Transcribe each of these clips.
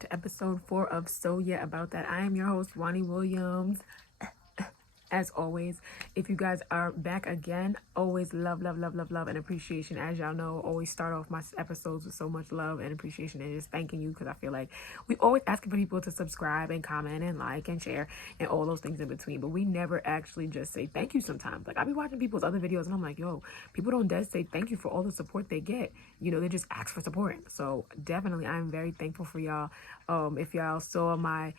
to episode 4 of So Yeah About That. I am your host, Ronnie Williams. As always, if you guys are back again, always love, and appreciation. As y'all know, always start off my episodes with so much love and appreciation and just thanking you, because I feel like we always asking for people to subscribe and comment and like and share and all those things in between, but we never actually just say thank you sometimes. Like, I be watching people's other videos and I'm like, yo, people don't just say thank you for all the support they get. You know, they just ask for support. So definitely, I'm very thankful for y'all. If y'all saw my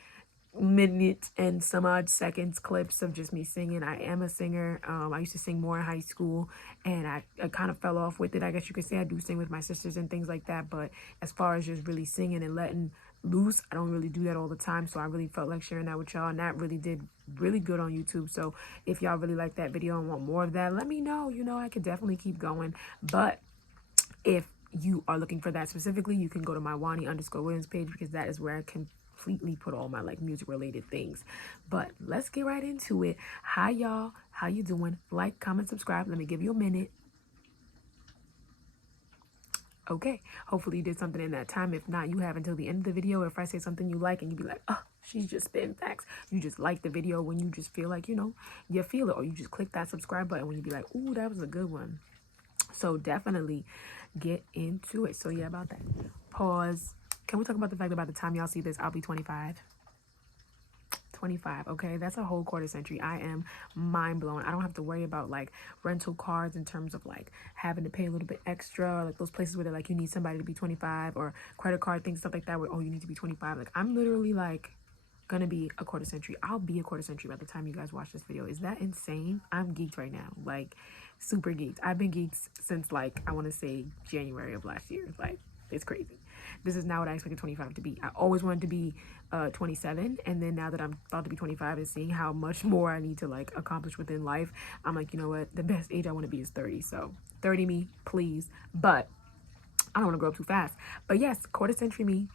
minute and some odd seconds clips of just me singing, I am a singer. I used to sing more in high school, and I kind of fell off with it. I guess you could say I do sing with my sisters and things like that, but as far as just really singing and letting loose, I don't really do that all the time. So I really felt like sharing that with y'all, and that really did really good on YouTube. So if y'all really like that video and want more of that, let me know. You know, I could definitely keep going. But if you are looking for that specifically, you can go to my Wani_Williams page, because that is where I completely put all my like music related things. But let's get right into it. Hi y'all, how you doing? Like, comment, subscribe. Let me give you a minute. Okay, hopefully you did something in that time. If not, you have until the end of the video. If I say something you like and you be like, oh, she's just spitting facts, you just like the video when you just feel like, you know, you feel it, or you just click that subscribe button when you be like, ooh, that was a good one. So definitely get into it. So yeah, about that. Pause. Can we talk about the fact that by the time y'all see this, I'll be 25? 25, okay? That's a whole quarter century. I am mind blown. I don't have to worry about like rental cars in terms of like having to pay a little bit extra, or like those places where they're like, you need somebody to be 25, or credit card things, stuff like that, where, oh, you need to be 25. Like, I'm literally like gonna be a quarter century. I'll be a quarter century by the time you guys watch this video. Is that insane? I'm geeked right now, like super geeked. I've been geeked since like, I want to say January of last year. Like, it's crazy. This is not what I expected 25 to be. I always wanted to be 27, and then now that I'm about to be 25 and seeing how much more I need to like accomplish within life, I'm like, you know what, the best age I want to be is 30. So 30 me, please. But I don't want to grow up too fast. But yes, quarter century me.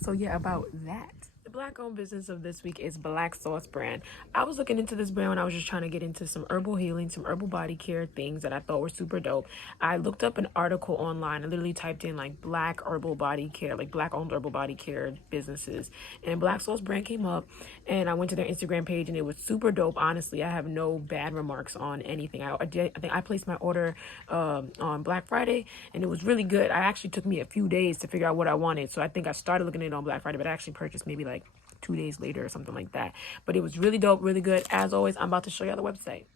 So yeah, about that. The black-owned business of this week is Black Sauce brand. I was looking into this brand when I was just trying to get into some herbal healing, some herbal body care things that I thought were super dope. I looked up an article online. I literally typed in like black herbal body care, like black-owned herbal body care businesses, and Black Sauce brand came up. And I went to their Instagram page, and it was super dope. Honestly, I have no bad remarks on anything. I think I placed my order on Black Friday, and it was really good. It actually took me a few days to figure out what I wanted. So I think I started looking at it on Black Friday, but I actually purchased maybe like 2 days later or something like that. But it was really dope, really good. As always, I'm about to show y'all the website.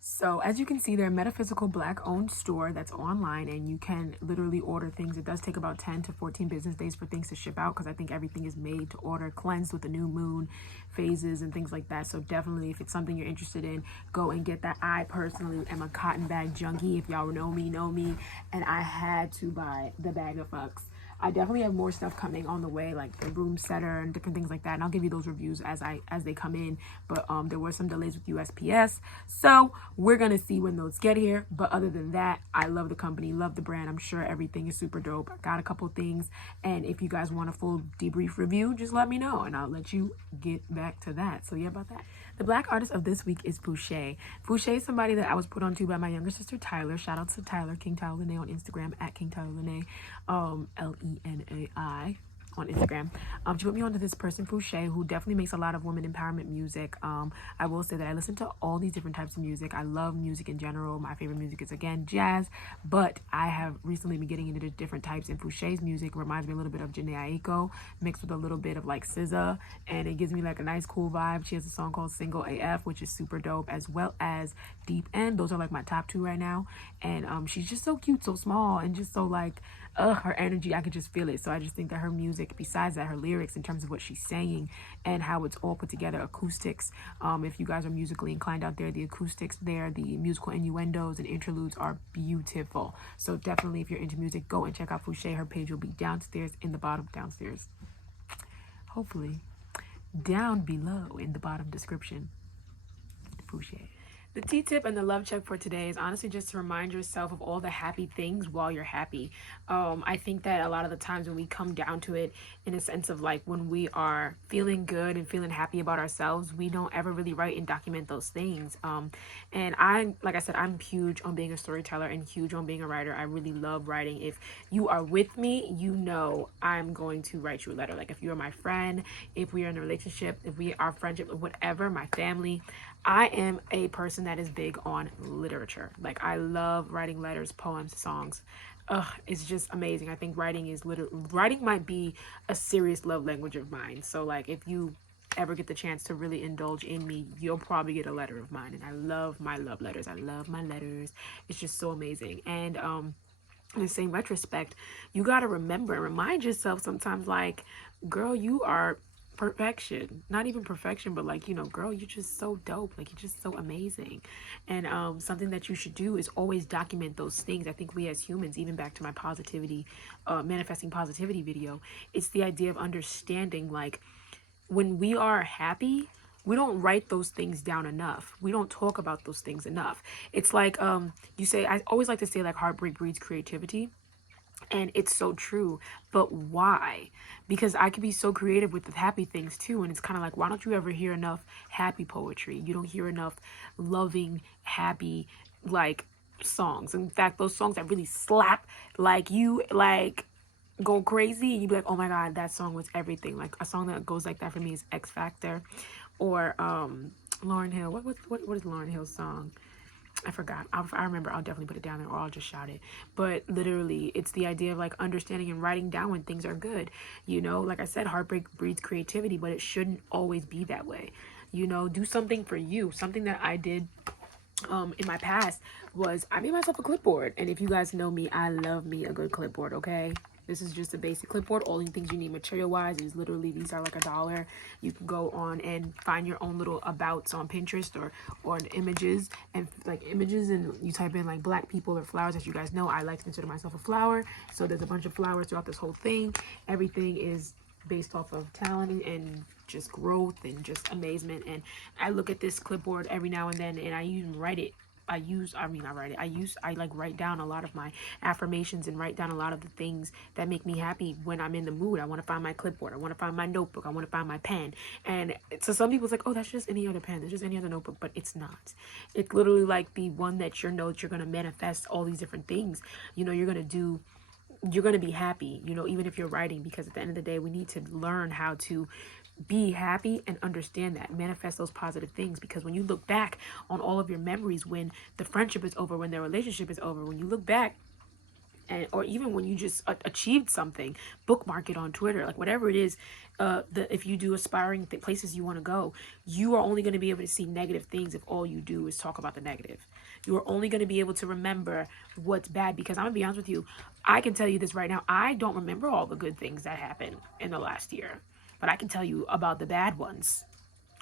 So as you can see, they're a metaphysical black-owned store that's online, and you can literally order things. It does take about 10 to 14 business days for things to ship out, because I think everything is made to order, cleansed with the new moon phases and things like that. So definitely, if it's something you're interested in, go and get that. I personally am a cotton bag junkie. If y'all know me, and I had to buy the bag of fucks. I definitely have more stuff coming on the way, like the room setter and different things like that, and I'll give you those reviews as they come in. But there were some delays with USPS, so we're gonna see when those get here. But other than that, I love the company, love the brand. I'm sure everything is super dope. I got a couple things, and if you guys want a full debrief review, just let me know and I'll let you get back to that. So yeah, about that. The black artist of this week is FOUSHEE. FOUSHEE is somebody that I was put onto by my younger sister Tyler. Shout out to Tyler, King Tyler Lene on Instagram, at King Tyler Lene, LENAI on Instagram. She put me onto this person, FOUSHEE, who definitely makes a lot of women empowerment music. I will say that I listen to all these different types of music. I love music in general. My favorite music is, again, jazz, but I have recently been getting into the different types, and FOUSHEE's music reminds me a little bit of Jhené Aiko mixed with a little bit of like SZA, and it gives me like a nice cool vibe. She has a song called Single AF, which is super dope, as well as Deep End. Those are like my top 2 right now. And she's just so cute, so small, and just so like her energy, I could just feel it. So I just think that her music, besides that, her lyrics in terms of what she's saying and how it's all put together, acoustics, if you guys are musically inclined out there, the acoustics there, the musical innuendos and interludes are beautiful. So definitely, if you're into music, go and check out FOUSHEE. Her page will be downstairs in the bottom, downstairs, hopefully down below in the bottom description. FOUSHEE. The tea tip and the love check for today is honestly just to remind yourself of all the happy things while you're happy. I think that a lot of the times when we come down to it, in a sense of like when we are feeling good and feeling happy about ourselves, we don't ever really write and document those things. And like I said, I'm huge on being a storyteller and huge on being a writer. I really love writing. If you are with me, you know I'm going to write you a letter. Like if you're my friend, if we are in a relationship, if we are friendship, whatever, my family, I am a person that is big on literature. Like I love writing letters, poems, songs. It's just amazing. I think writing might be a serious love language of mine. So like if you ever get the chance to really indulge in me, you'll probably get a letter of mine. And I love my love letters. I love my letters. It's just so amazing. And in the same retrospect, you got to remember and remind yourself sometimes, like, girl, you are perfection. Not even perfection, but like, girl, you're just so dope. Like, you're just so amazing. And something that you should do is always document those things. I think we as humans, even back to my positivity, manifesting positivity video, it's the idea of understanding, like, when we are happy, we don't write those things down enough. We don't talk about those things enough. It's like you say, I always like to say, like, heartbreak breeds creativity. And it's so true. But why? Because I could be so creative with the happy things too. And it's kind of like, why don't you ever hear enough happy poetry? You don't hear enough loving, happy, like, songs. In fact, those songs that really slap, like, you, like, go crazy and you be like, oh my god, that song was everything. Like a song that goes like that for me is X Factor, or Lauryn Hill. What is Lauryn Hill's song? I forgot. I remember. I'll definitely put it down there, or I'll just shout it. But literally, it's the idea of like understanding and writing down when things are good. Like I said, heartbreak breeds creativity, but it shouldn't always be that way. Do something for you. Something that I did in my past was I made myself a clipboard. And if you guys know me, I love me a good clipboard. Okay, this is just a basic clipboard. All the things you need material wise is literally, these are like $1. You can go on and find your own little abouts on Pinterest or images, and you type in like black people or flowers. As you guys know, I like to consider myself a flower, so there's a bunch of flowers throughout this whole thing. Everything is based off of talent and just growth and just amazement. And I look at this clipboard every now and then, and I even write it. I like write down a lot of my affirmations and write down a lot of the things that make me happy when I'm in the mood. I want to find my clipboard. I want to find my notebook. I want to find my pen. And so some people's like, oh, that's just any other pen. That's just any other notebook. But it's not. It's literally like the one that you're going to manifest all these different things. You're going to be happy, even if you're writing, because at the end of the day, we need to learn how to be happy and understand that, manifest those positive things. Because when you look back on all of your memories, when the friendship is over, when the relationship is over, when you look back, or even when you just achieved something, bookmark it on Twitter, like whatever it is. If you do aspiring places you want to go, you are only going to be able to see negative things if all you do is talk about the negative. You are only going to be able to remember what's bad, because I'm going to be honest with you, I can tell you this right now, I don't remember all the good things that happened in the last year, but I can tell you about the bad ones.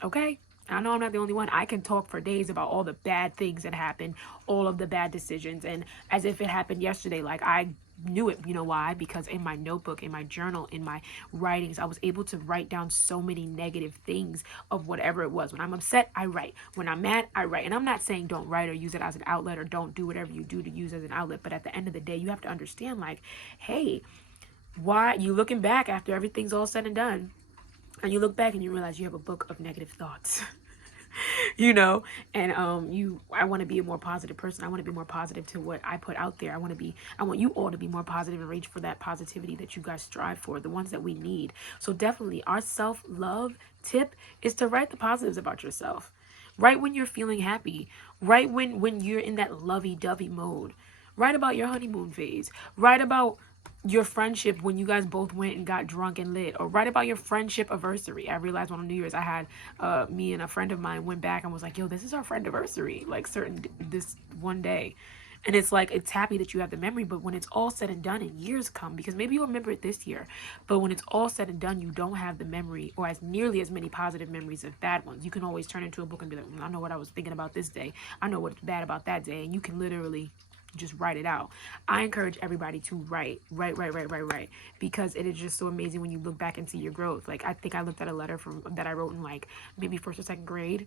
Okay? I know I'm not the only one. I can talk for days about all the bad things that happened, all of the bad decisions, and as if it happened yesterday. Like I knew it. You know why? Because in my notebook, in my journal, in my writings, I was able to write down so many negative things of whatever it was. When I'm upset, I write. When I'm mad, I write. And I'm not saying don't write or use it as an outlet, or don't do whatever you do to use as an outlet. But at the end of the day, you have to understand, like, hey, why you looking back after everything's all said and done, and you look back and you realize you have a book of negative thoughts. And I want to be a more positive person. I want to be more positive to what I put out there. I want you all to be more positive and reach for that positivity that you guys strive for, the ones that we need. So definitely our self-love tip is to write the positives about yourself. Write when you're feeling happy. Write when you're in that lovey-dovey mode. Write about your honeymoon phase. Write about your friendship when you guys both went and got drunk and lit, or write about your friendship anniversary. I realized on New Year's I had me and a friend of mine went back and was like, yo, this is our friend anniversary, like this one day. And it's like, it's happy that you have the memory, but when it's all said and done and years come, because maybe you'll remember it this year, but when it's all said and done, you don't have the memory, or as nearly as many positive memories of bad ones. You can always turn into a book and be like, I know what I was thinking about this day. I know what's bad about that day. And you can literally just write it out. I encourage everybody to write, because it is just so amazing when you look back and see your growth. Like, I think I looked at a letter that I wrote in like maybe first or second grade,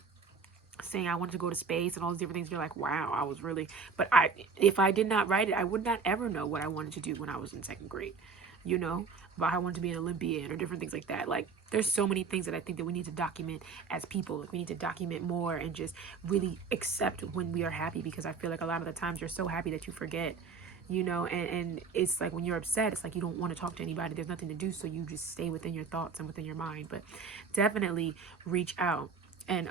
saying I wanted to go to space and all these different things. You're like, wow, I was really, but if I did not write it, I would not ever know what I wanted to do when I was in second grade, you know, about how I wanted to be an Olympian or different things like that. Like, there's so many things that I think that we need to document as people. Like, we need to document more and just really accept when we are happy, because I feel like a lot of the times you're so happy that you forget, you know, and it's like when you're upset, it's like you don't want to talk to anybody. There's nothing to do, so you just stay within your thoughts and within your mind. But definitely reach out and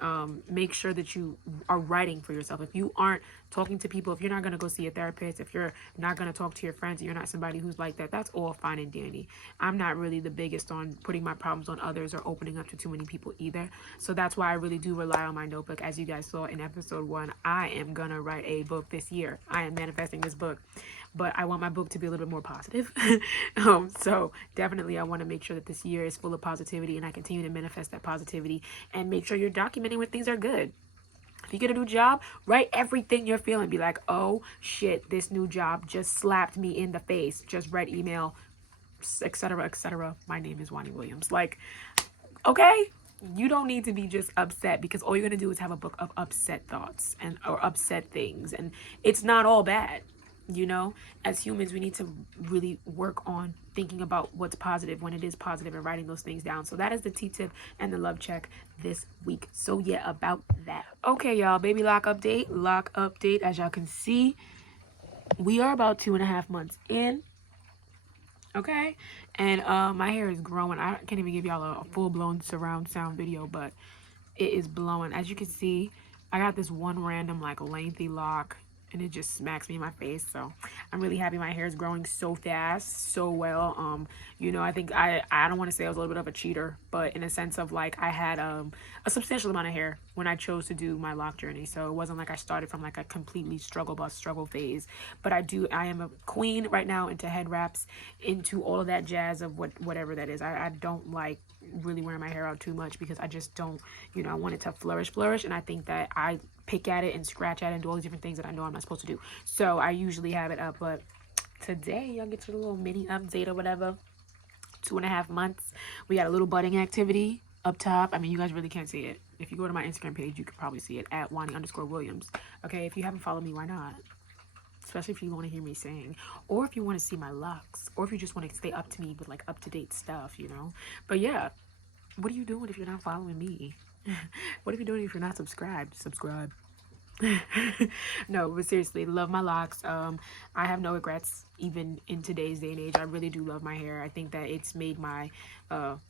make sure that you are writing for yourself. If you aren't talking to people, if you're not going to go see a therapist, if you're not going to talk to your friends, you're not somebody who's like that, that's all fine and dandy. I'm not really the biggest on putting my problems on others or opening up to too many people either. So that's why I really do rely on my notebook. As you guys saw in episode 1, I am going to write a book this year. I am manifesting this book, but I want my book to be a little bit more positive. So definitely I want to make sure that this year is full of positivity, and I continue to manifest that positivity, and make sure you're documenting when things are good. If you get a new job, write everything you're feeling. Be like, oh shit, this new job just slapped me in the face. Just read email, etc., etc. My name is Wani Williams. Like, okay, you don't need to be just upset, because all you're gonna do is have a book of upset thoughts and or upset things, and it's not all bad. You know, as humans, we need to really work on thinking about what's positive when it is positive and writing those things down. So that is the T-tip and the love check this week. So yeah, about that. Okay, y'all, baby lock update. As y'all can see, we are about 2.5 months in. Okay, and my hair is growing. I can't even give y'all a full-blown surround sound video, but it is blowing. As you can see, I got this one random like lengthy lock, and it just smacks me in my face. So I'm really happy my hair is growing so fast, so well. You know, I think I don't want to say I was a little bit of a cheater, but in a sense of like I had a substantial amount of hair when I chose to do my lock journey. So it wasn't like I started from like a completely struggle phase. But I am a queen right now into head wraps, into all of that jazz of whatever that is. I don't like really wearing my hair out too much, because I just don't, you know, I want it to flourish, and I think that I pick at it and scratch at it and do all these different things that I know I'm not supposed to do. So I usually have it up, but today y'all get to the little mini update or whatever. 2.5 months. We got a little budding activity up top. I mean, you guys really can't see it. If you go to my Instagram page, you can probably see it at Wani_Williams. Okay, if you haven't followed me, why not? Especially if you want to hear me sing, or if you want to see my looks, or if you just want to stay up to me with like up-to-date stuff, you know. But yeah, what are you doing if you're not following me? What are you doing if you're not subscribed? Subscribe. No, but seriously, love my locks. I have no regrets even in today's day and age. I really do love my hair. I think that it's made my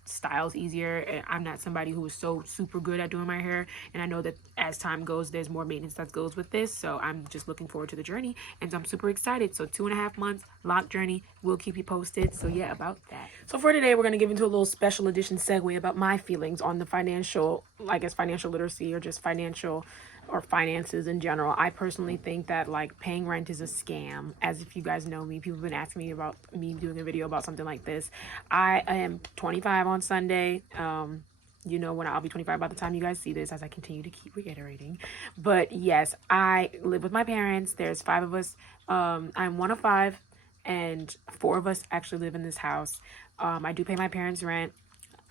styles easier. I'm not somebody who is so super good at doing my hair, and I know that as time goes, there's more maintenance that goes with this. So I'm just looking forward to the journey, and I'm super excited. So 2.5 months lock journey, we'll keep you posted. So yeah, about that. So for today, we're going to get into a little special edition segue about my feelings on the financial literacy, or just financial or finances in general. I personally think that like paying rent is a scam. As if you guys know me, people have been asking me about me doing a video about something like this. I am 25 on Sunday. You know, when I'll be 25 by the time you guys see this, as I continue to keep reiterating. But yes, I live with my parents. There's 5 of us. I'm one of 5, and 4 of us actually live in this house. I do pay my parents rent.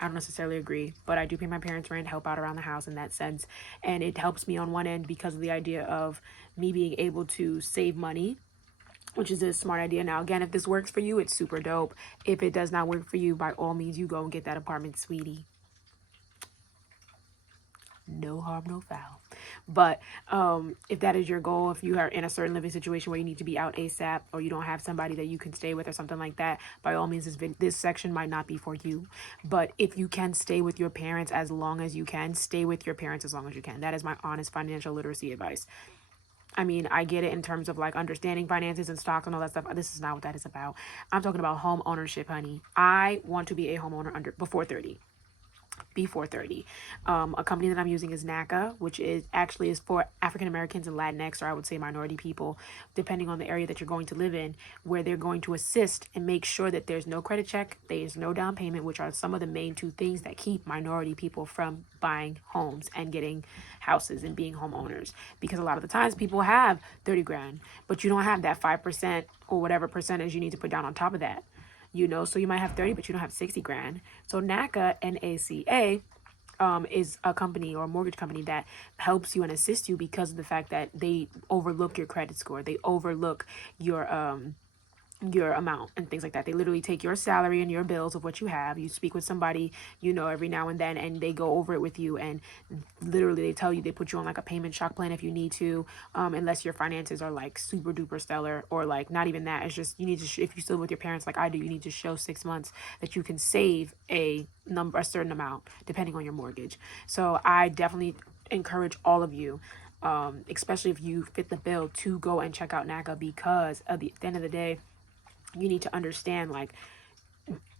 I don't necessarily agree, but I do pay my parents' rent, help out around the house in that sense. And it helps me on one end because of the idea of me being able to save money, which is a smart idea. Now, again, if this works for you, it's super dope. If it does not work for you, by all means, you go and get that apartment, sweetie. No harm, no foul. But if that is your goal, if you are in a certain living situation where you need to be out ASAP, or you don't have somebody that you can stay with or something like that, by all means, this section might not be for you. But if you can stay with your parents as long as you can, stay with your parents as long as you can. That is my honest financial literacy advice. I mean, I get it in terms of like understanding finances and stocks and all that stuff. This is not what that is about. I'm talking about home ownership, honey. I want to be a homeowner before 30. Before 30. A company that I'm using is Naca, which is for African Americans and Latinx, or I would say minority people, depending on the area that you're going to live in, where they're going to assist and make sure that there's no credit check, there's no down payment, which are some of the main 2 things that keep minority people from buying homes and getting houses and being homeowners. Because a lot of the times people have 30 grand, but you don't have that 5% or whatever percentage you need to put down on top of that. You know, so you might have 30, but you don't have 60 grand. So Naca, N-A-C-A, is a company or a mortgage company that helps you and assists you because of the fact that they overlook your credit score. They overlook your amount and things like that. They literally take your salary and your bills of what you have. You speak with somebody, every now and then, and they go over it with you. And literally they tell you, they put you on like a payment shock plan if you need to, unless your finances are like super duper stellar, or like not even that. It's just, you need to, if you still live with your parents like I do, you need to show 6 months that you can save a certain amount depending on your mortgage. So I definitely encourage all of you, especially if you fit the bill, to go and check out Naca, because at the end of the day, you need to understand, like,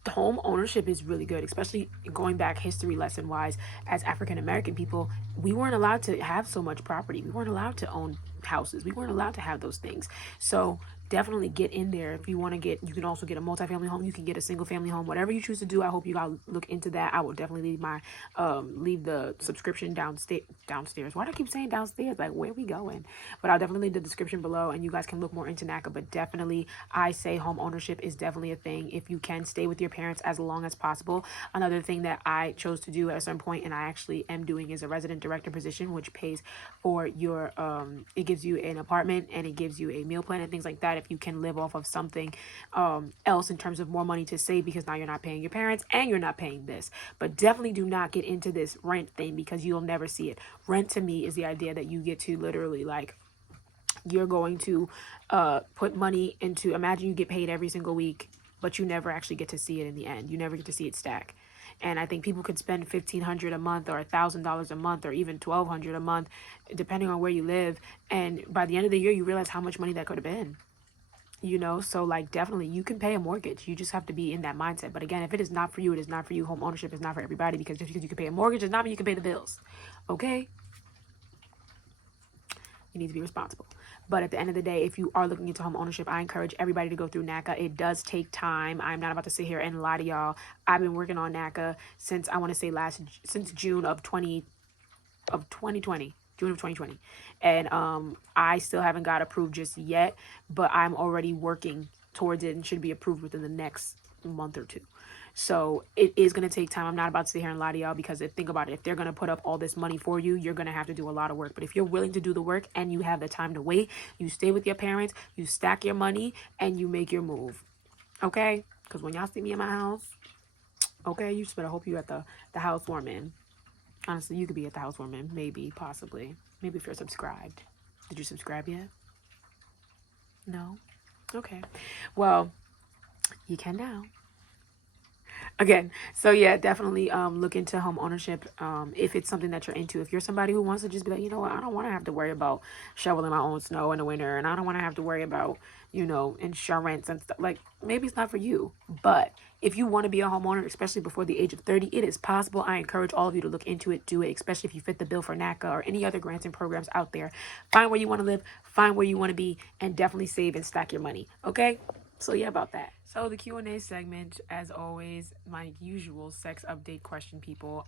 home ownership is really good, especially going back history lesson wise. As African American people, we weren't allowed to have so much property. We weren't allowed to own houses. We weren't allowed to have those things. So definitely get in there. If you want to get, you can also get a multifamily home. You can get a single family home, whatever you choose to do. I hope you guys look into that. I will definitely leave my leave the subscription downstairs. Why do I keep saying downstairs? Like, where are we going? But I'll definitely leave the description below, and you guys can look more into Naca. But definitely, I say home ownership is definitely a thing. If you can stay with your parents as long as possible. Another thing that I chose to do at a certain point, and I actually am doing, is a resident director position, which pays for your it gives you an apartment, and it gives you a meal plan and things like that, if you can live off of something else in terms of more money to save, because now you're not paying your parents and you're not paying this. But definitely do not get into this rent thing, because you'll never see it. Rent to me is the idea that you get to literally, like, you're going to put money into, imagine you get paid every single week, but you never actually get to see it in the end. You never get to see it stack. And I think people could spend $1,500 a month, or $1,000 a month, or even $1,200 a month, depending on where you live. And by the end of the year, you realize how much money that could have been. So like, definitely you can pay a mortgage. You just have to be in that mindset. But again, if it is not for you, it is not for you. Home ownership is not for everybody, because just because you can pay a mortgage does not mean you can pay the bills. Okay? You need to be responsible. But at the end of the day, if you are looking into home ownership, I encourage everybody to go through Naca. It does take time. I'm not about to sit here and lie to y'all. I've been working on Naca since, I want to say, since June of 2020. June of 2020. And I still haven't got approved just yet, but I'm already working towards it and should be approved within the next month or two. So it is going to take time. I'm not about to sit here and lie to y'all, because think about it. If they're going to put up all this money for you, you're going to have to do a lot of work. But if you're willing to do the work and you have the time to wait, you stay with your parents, you stack your money, and you make your move. Okay? Because when y'all see me in my house, okay, you just better hope you at the housewarming. Honestly, you could be at the housewarming. Maybe, possibly. Maybe if you're subscribed. Did you subscribe yet? No? Okay. Well, you can now. Again, so yeah, definitely look into home ownership if it's something that you're into. If you're somebody who wants to just be like, you know what, I don't want to have to worry about shoveling my own snow in the winter, and I don't want to have to worry about, insurance and stuff, like, maybe it's not for you. But if you want to be a homeowner, especially before the age of 30, it is possible. I encourage all of you to look into it, do it, especially if you fit the bill for Naca or any other grants and programs out there. Find where you want to live, find where you want to be, and definitely save and stack your money. Okay? So yeah, about that. So the Q&A segment, as always, my usual sex update question, people.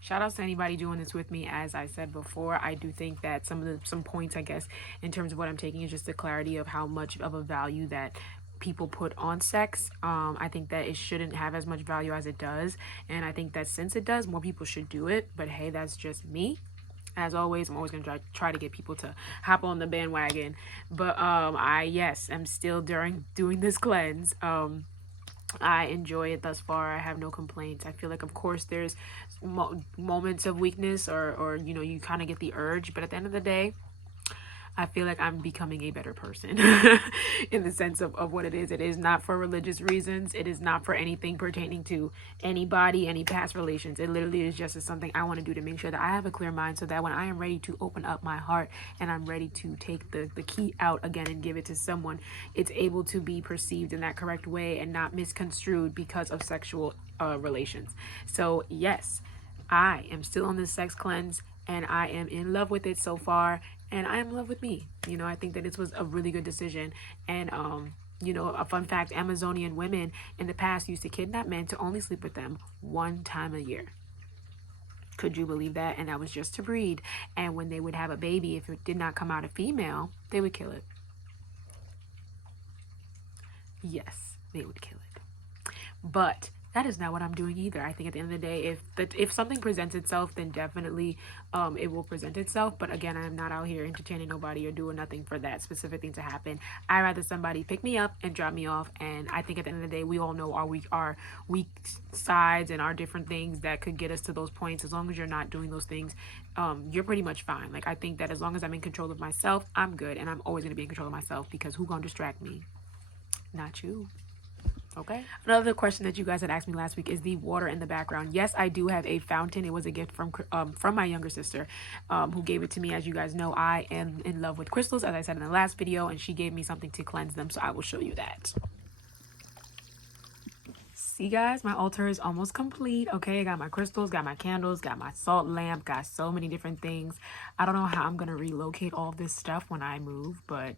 Shout out to anybody doing this with me. As I said before, I do think that some points, I guess, in terms of what I'm taking, is just the clarity of how much of a value that people put on sex. I think that it shouldn't have as much value as it does. And I think that since it does, more people should do it. But hey, that's just me. As always, I'm always going to try to get people to hop on the bandwagon. But I'm still doing this cleanse. I enjoy it thus far. I have no complaints. I feel like, of course, there's moments of weakness, or you kind of get the urge. But at the end of the day, I feel like I'm becoming a better person in the sense of what it is. It is not for religious reasons. It is not for anything pertaining to anybody, any past relations. It literally is just something I want to do to make sure that I have a clear mind, so that when I am ready to open up my heart and I'm ready to take the key out again and give it to someone, it's able to be perceived in that correct way and not misconstrued because of sexual relations. So yes, I am still on this sex cleanse, and I am in love with it so far, and I am in love with me. I think that this was a really good decision. And a fun fact, Amazonian women in the past used to kidnap men to only sleep with them one time a year. Could you believe that? And that was just to breed. And when they would have a baby, if it did not come out a female, they would kill it. Yes, they would kill it. But that is not what I'm doing either. I think at the end of the day, if something presents itself, then definitely it will present itself. But again, I'm not out here entertaining nobody or doing nothing for that specific thing to happen. I rather somebody pick me up and drop me off. And I think at the end of the day, we all know our weak sides and our different things that could get us to those points. As long as you're not doing those things, you're pretty much fine. Like, I think that as long as I'm in control of myself, I'm good, and I'm always gonna be in control of myself, because who gonna distract me? Not you. Okay. Another question that you guys had asked me last week is the water in the background. Yes, I do have a fountain. It was a gift from my younger sister, who gave it to me. As you guys know, I am in love with crystals, as I said in the last video, and she gave me something to cleanse them. So I will show you that. See, guys, my altar is almost complete. Okay, I got my crystals, got my candles, got my salt lamp, got so many different things. I don't know how I'm gonna relocate all this stuff when I move, but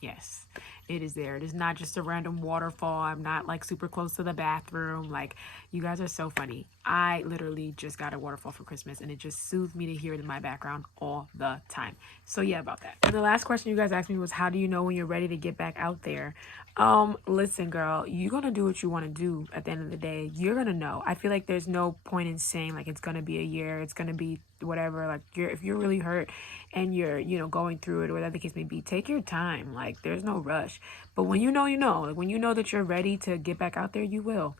yes, it is there. It is not just a random waterfall. I'm not like super close to the bathroom. Like, you guys are so funny. I literally just got a waterfall for Christmas, and it just soothed me to hear it in my background all the time. So yeah, about that. And the last question you guys asked me was, how do you know when you're ready to get back out there? Listen, girl, you're gonna do what you want to do. At the end of the day, you're gonna know. I feel like there's no point in saying like it's gonna be a year, it's gonna be whatever. Like, if you're really hurt and you're, going through it, or whatever the case may be, take your time. Like, there's no rush. But when you know, like, when you know that you're ready to get back out there, you will.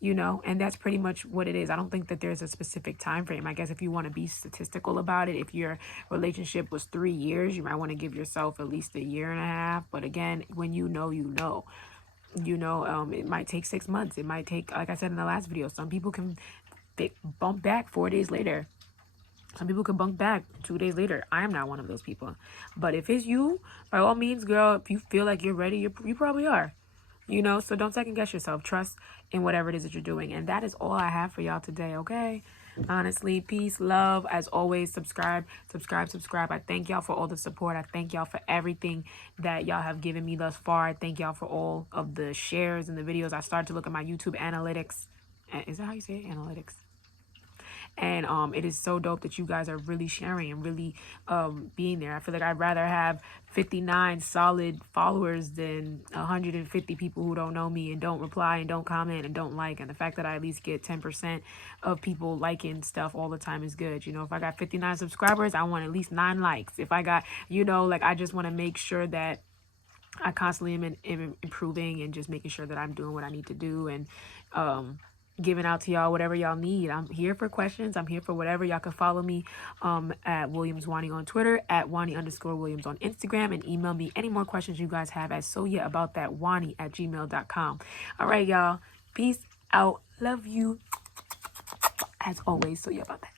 And that's pretty much what it is. I don't think that there's a specific time frame. I guess if you want to be statistical about it, if your relationship was 3 years, you might want to give yourself at least a year and a half. But again, when you know, it might take 6 months. It might take, like I said in the last video, some people can bump back 4 days later. Some people can bump back 2 days later. I am not one of those people. But if it's you, by all means, girl, if you feel like you're ready, you probably are. So don't second guess yourself. Trust in whatever it is that you're doing. And that is all I have for y'all today, okay? Honestly, peace, love. As always, subscribe. I thank y'all for all the support. I thank y'all for everything that y'all have given me thus far. I thank y'all for all of the shares and the videos. I started to look at my YouTube analytics. Is that how you say it? Analytics. And it is so dope that you guys are really sharing and really being there. I feel like I'd rather have 59 solid followers than 150 people who don't know me and don't reply and don't comment and don't like. And the fact that I at least get 10% of people liking stuff all the time is good. If I got 59 subscribers, I want at least 9 likes. If I got, like, I just want to make sure that I constantly am improving and just making sure that I'm doing what I need to do, and giving out to y'all whatever y'all need. I'm here for questions. I'm here for whatever. Y'all can follow me at Williams Wani on Twitter, at Wani_Williams on Instagram, and email me any more questions you guys have at Soyeahaboutthat@gmail.com. All right, y'all. Peace out. Love you. As always, Soyeahaboutthat.